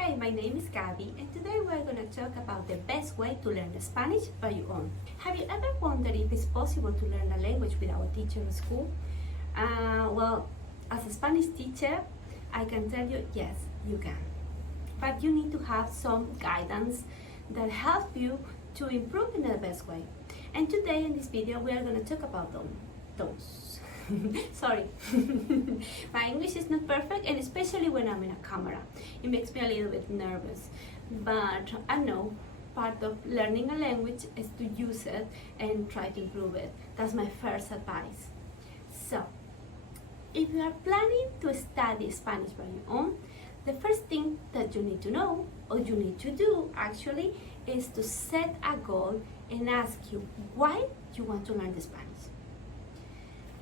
Hey, my name is Gabby, and today we're going to talk about the best way to learn Spanish by your own. Have you ever wondered if it's possible to learn a language without a teacher at school? Well, as a Spanish teacher, I can tell you, yes, you can. But you need to have some guidance that help you to improve in the best way. And today in this video, we are going to talk about those. Sorry, my English is not perfect, and especially when I'm in a camera, it makes me a little bit nervous. But I know part of learning a language is to use it and try to improve it. That's my first advice. So, if you are planning to study Spanish by your own, the first thing that you need to know, or you need to do actually, is to set a goal and ask you why you want to learn the Spanish.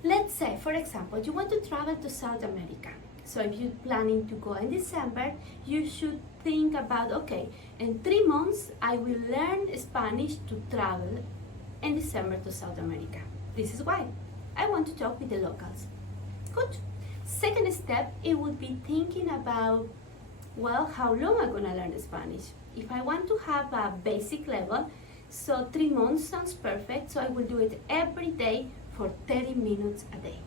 Let's say, for example, you want to travel to South America. So if you're planning to go in December, you should think about, okay, in 3 months, I will learn Spanish to travel in December to South America. This is why. I want to talk with the locals. Good. Second step, it would be thinking about, well, how long I'm gonna learn Spanish. If I want to have a basic level, so 3 months sounds perfect, so I will do it every day for 30 minutes a day.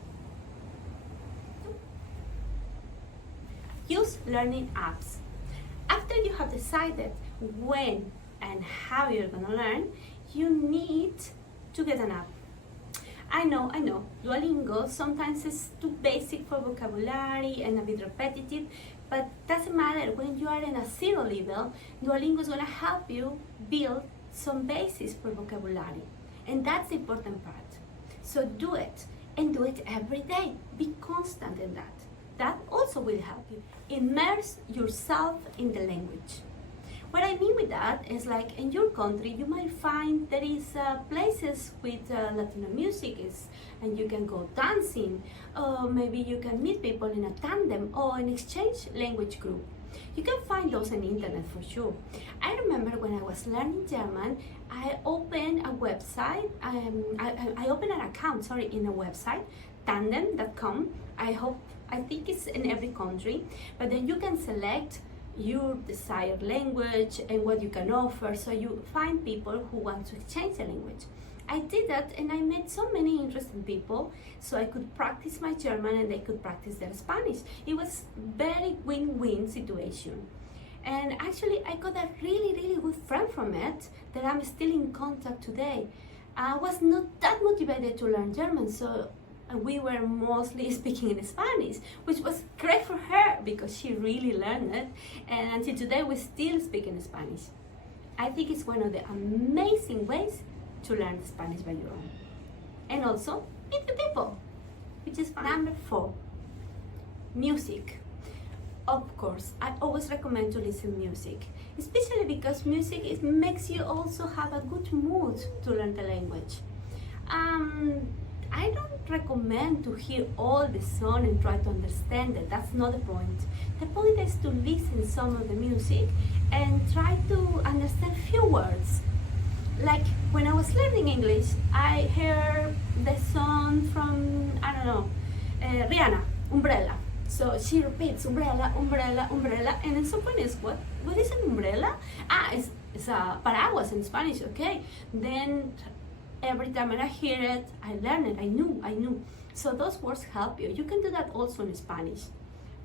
Use learning apps. After you have decided when and how you're gonna learn, you need to get an app. I know, Duolingo sometimes is too basic for vocabulary and a bit repetitive, but doesn't matter. When you are in a 0 level, Duolingo is gonna help you build some basis for vocabulary, and that's the important part. So do it, and do it every day. Be constant in that. That also will help you. Immerse yourself in the language. What I mean with that is, like, in your country, you might find there is places with Latino music, and you can go dancing, or maybe you can meet people in a tandem or an exchange language group. You can find those on the internet for sure. I remember when I was learning German, I opened a website, I opened an account, in a website, tandem.com. I think it's in every country, but then you can select your desired language and what you can offer, so you find people who want to exchange the language. I did that, and I met so many interesting people, so I could practice my German and they could practice their Spanish. It was very win-win situation. And actually, I got a really, really good friend from it that I'm still in contact today. I was not that motivated to learn German, so we were mostly speaking in Spanish, which was great for her because she really learned it. And until today, we still speak in Spanish. I think it's one of the amazing ways to learn Spanish by your own. And also, meet the people, which is fun. Number 4, music. Of course, I always recommend to listen to music, especially because music makes you also have a good mood to learn the language. I don't recommend to hear all the song and try to understand it. That's not the point. The point is to listen some of the music and try to understand few words. Like when I was learning English, I heard the song from, Rihanna, Umbrella. So she repeats umbrella, umbrella, umbrella, and at some point is, what is an umbrella? It's a paraguas in Spanish, okay. Then every time I hear it, I learn it, I knew. So those words help you. You can do that also in Spanish.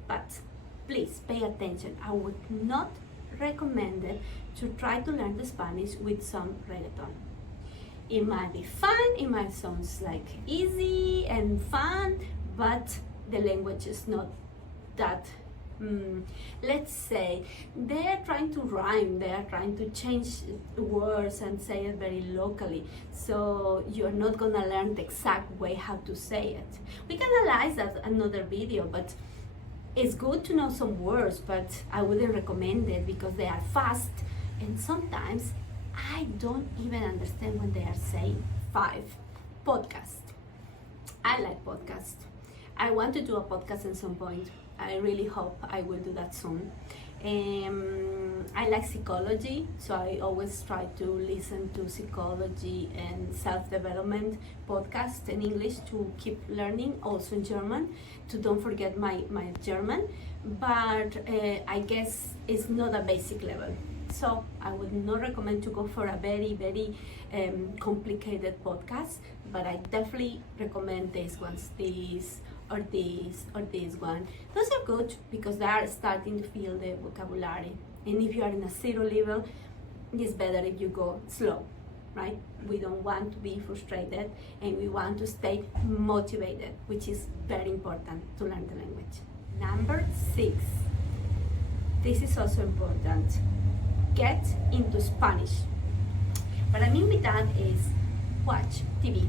But please pay attention. I would not recommend it to try to learn the Spanish with some reggaeton. It might be fun, it might sound like easy and fun, but the language is not that, let's say, they're trying to rhyme, they're trying to change words and say it very locally, so you're not gonna learn the exact way how to say it. We can analyze that another video, but it's good to know some words, but I wouldn't recommend it because they are fast, and sometimes I don't even understand when they are saying. 5, podcast. I like podcasts. I want to do a podcast at some point. I really hope I will do that soon. I like psychology, so I always try to listen to psychology and self-development podcasts in English to keep learning, also in German, to don't forget my German, but I guess it's not a basic level. So I would not recommend to go for a very complicated podcast, but I definitely recommend these ones, this or this one. Those are good because they are starting to feel the vocabulary. And if you are in a zero level, it's better if you go slow, right? We don't want to be frustrated and we want to stay motivated, which is very important to learn the language. Number 6, this is also important. Get into Spanish. What I mean with that is watch TV.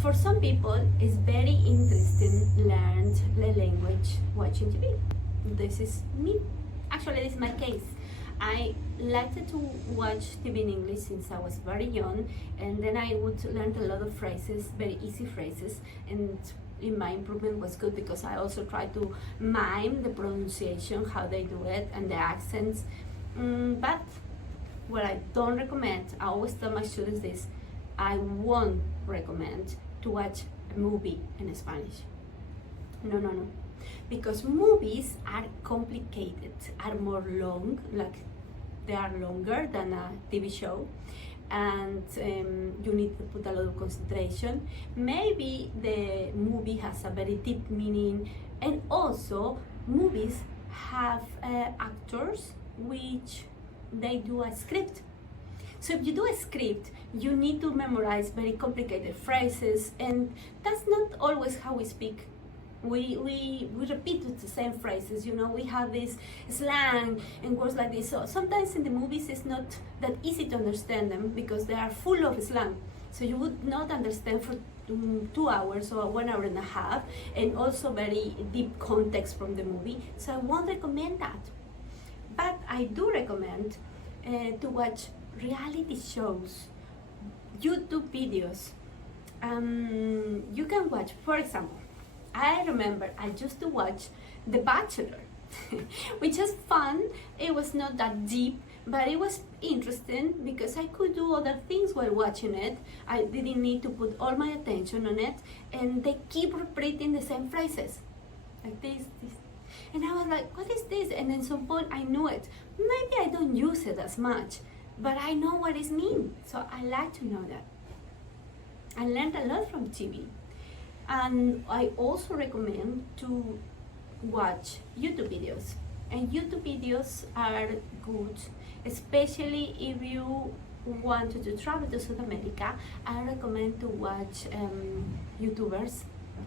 For some people, it's very interesting learn the language watching TV. This is me. Actually, this is my case. I liked to watch TV in English since I was very young, and then I would learn a lot of phrases, very easy phrases, and in my improvement was good because I also tried to mime the pronunciation, how they do it, and the accents. But what I don't recommend, I always tell my students this, I won't recommend to watch a movie in Spanish. No. Because movies are complicated, are more long, like they are longer than a TV show, and you need to put a lot of concentration. Maybe the movie has a very deep meaning, and also movies have actors which they do a script. So if you do a script, you need to memorize very complicated phrases, and that's not always how we speak. We repeat the same phrases, we have this slang and words like this. So sometimes in the movies it's not that easy to understand them because they are full of slang. So you would not understand for 2 hours or 1 hour and a half, and also very deep context from the movie. So I won't recommend that. But I do recommend to watch reality shows, YouTube videos. You can watch, for example, I remember I used to watch The Bachelor, which is fun. It was not that deep, but it was interesting because I could do other things while watching it. I didn't need to put all my attention on it, and they keep repeating the same phrases, like this. And I was like, what is this? And at some point I knew it. Maybe I don't use it as much, but I know what it means. So I like to know that. I learned a lot from TV. And I also recommend to watch YouTube videos. And YouTube videos are good, especially if you want to travel to South America. I recommend to watch YouTubers,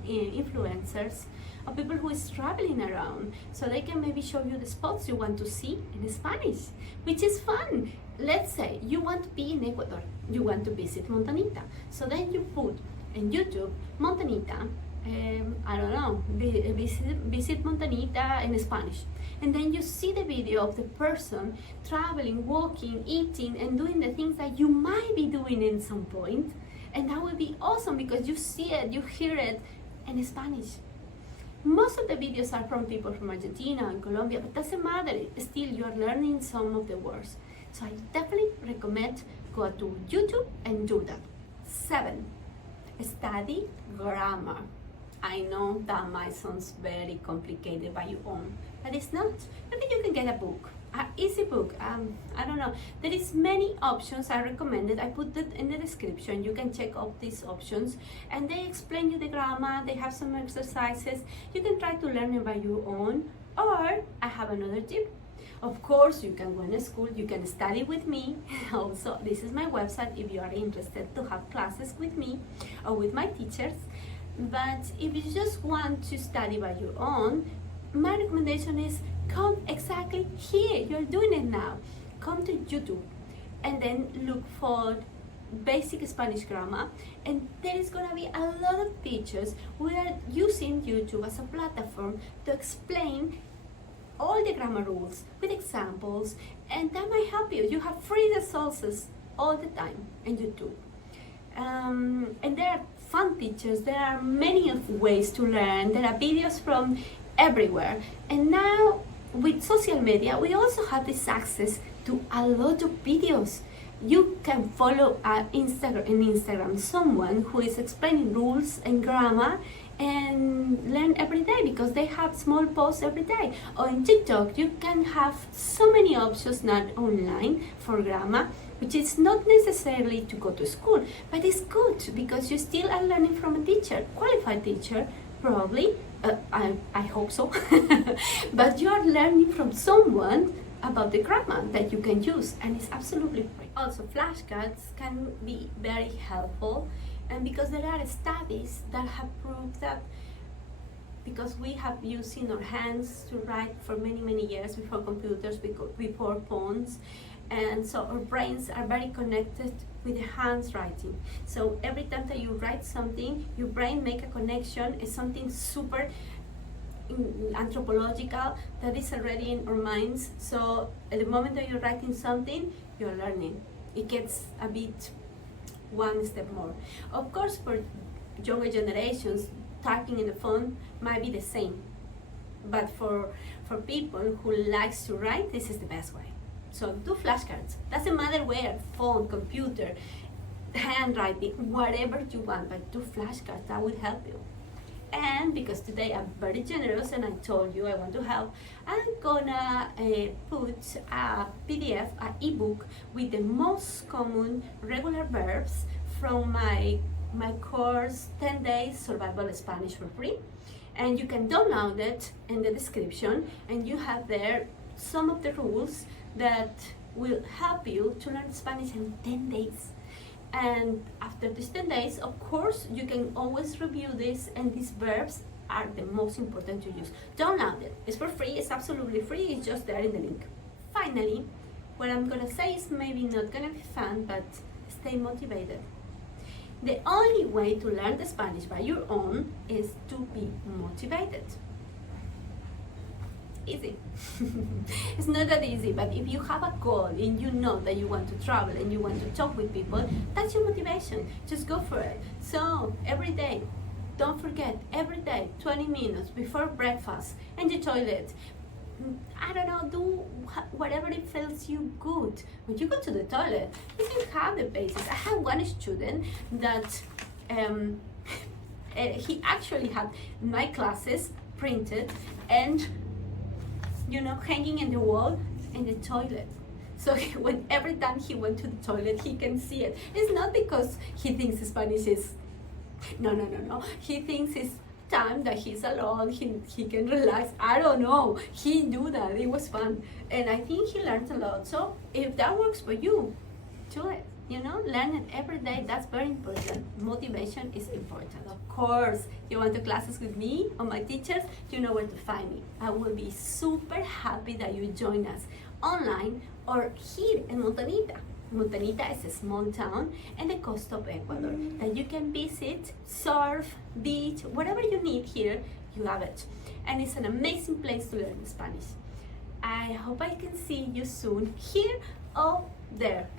influencers, or people who is traveling around, so they can maybe show you the spots you want to see in Spanish, which is fun. Let's say you want to be in Ecuador, you want to visit Montanita, so then you put in YouTube Montanita, I don't know, visit Montanita in Spanish, and then you see the video of the person traveling, walking, eating, and doing the things that you might be doing in some point, and that will be awesome because you see it, you hear it in Spanish. Most of the videos are from people from Argentina and Colombia, but doesn't matter, still you are learning some of the words. So I definitely recommend go to YouTube and do that. 7, study grammar. I know that might sound very complicated by your own, but it's not. Maybe you can get a book, an easy book. I don't know. There is many options. I recommend it. I put it in the description. You can check out these options, and they explain you the grammar. They have some exercises. You can try to learn it by your own. Or I have another tip. Of course, you can go to school. You can study with me. Also, this is my website if you are interested to have classes with me or with my teachers. But if you just want to study by your own, my recommendation is come exactly here. You're doing it now. Come to YouTube and then look for basic Spanish grammar, and there is going to be a lot of teachers who are using YouTube as a platform to explain all the grammar rules with examples, and that might help you. You have free resources all the time in YouTube. And there are fun teachers. There are many of ways to learn. There are videos from everywhere. And now with social media, we also have this access to a lot of videos. You can follow in Instagram someone who is explaining rules and grammar and learn every day because they have small posts every day. Or in TikTok, you can have so many options not online for grammar, which is not necessarily to go to school, but it's good because you still are learning from a teacher, qualified teacher, probably. I hope so. But you are learning from someone about the grammar that you can use, and it's absolutely free. Also, flashcards can be very helpful, and because there are studies that have proved that because we have using our hands to write for many years before computers, before phones, and so our brains are very connected with the hands writing. So every time that you write something, your brain make a connection. It's something super anthropological that is already in our minds. So at the moment that you're writing something, you're learning. It gets a bit one step more. Of course, for younger generations, typing in the phone might be the same, but for people who likes to write, this is the best way. So do flashcards. Doesn't matter where, phone, computer, handwriting, whatever you want, but do flashcards. That would help you. And because today I'm very generous and I told you I want to help, I'm gonna put a PDF, an ebook with the most common regular verbs from my course 10 Days Survival Spanish for free. And you can download it in the description, and you have there some of the rules that will help you to learn Spanish in 10 days. And after these 10 days, of course, you can always review this, and these verbs are the most important to use. Download it. It's for free. It's absolutely free. It's just there in the link. Finally, what I'm going to say is maybe not going to be fun, but stay motivated. The only way to learn the Spanish by your own is to be motivated. Easy. It's not that easy, but if you have a goal and you know that you want to travel and you want to talk with people, that's your motivation. Just go for it. So every day, don't forget, every day 20 minutes before breakfast in the toilet, I don't know, do whatever it feels you good. When you go to the toilet, you can have the basics. I have one student that he actually had my classes printed and hanging in the wall in the toilet. So when every time he went to the toilet, he can see it. It's not because he thinks Spanish is, no. He thinks it's time that he's alone, he can relax. I don't know. He knew that. It was fun. And I think he learned a lot. So if that works for you, do it. Learn it every day. That's very important. Motivation is important. Of course, you want to classes with me or my teachers, you know where to find me. I will be super happy that you join us online or here in Montanita. Montanita is a small town in the coast of Ecuador that you can visit, surf, beach, whatever you need here, you have it. And it's an amazing place to learn Spanish. I hope I can see you soon here or there.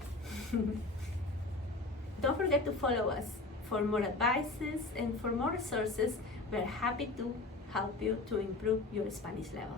Don't forget to follow us for more advices and for more resources. We're happy to help you to improve your Spanish level.